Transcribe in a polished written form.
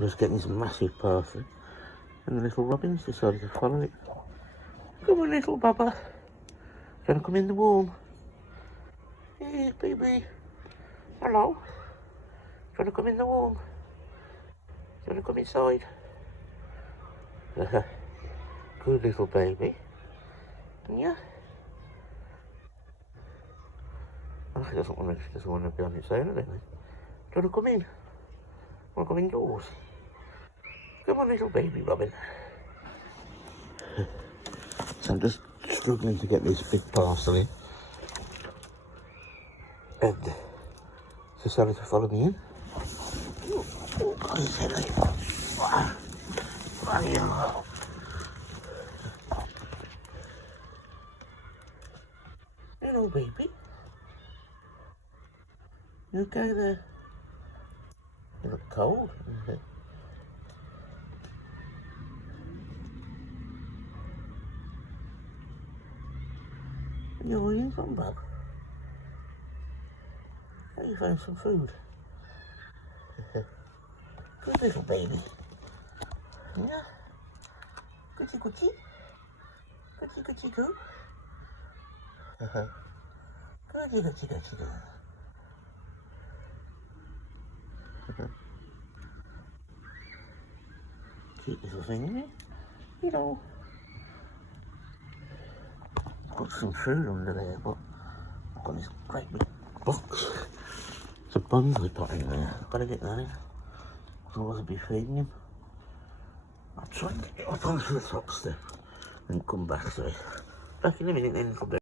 just getting this massive parcel, and the little robins decided to follow it. Come on, little Bubba. Trying to come in the warm. Hey, baby. Hello. Trying to come in the warm. Trying to come inside. Good little baby. Yeah. Oh, she doesn't want to be on its own, I don't think. Trying to come in. Want to come indoors. Come on, little baby Robin. So I'm just struggling to get this big parcel in. And decided to follow me in. Oh, God, his head out. Hello, baby. You okay there? You look cold. You're in some bub. How you found some food? Good little baby. Yeah. Goody goody. Goody goody goo. Goody goody goody goo. Cute little thing, isn't it? You know. Got some food under there, but I've got this great big box. It's a buns we got in there. I've got to get that in. Otherwise I'll be feeding him. I'll try and get it up onto the top step and come back. So back in a minute then, little bit.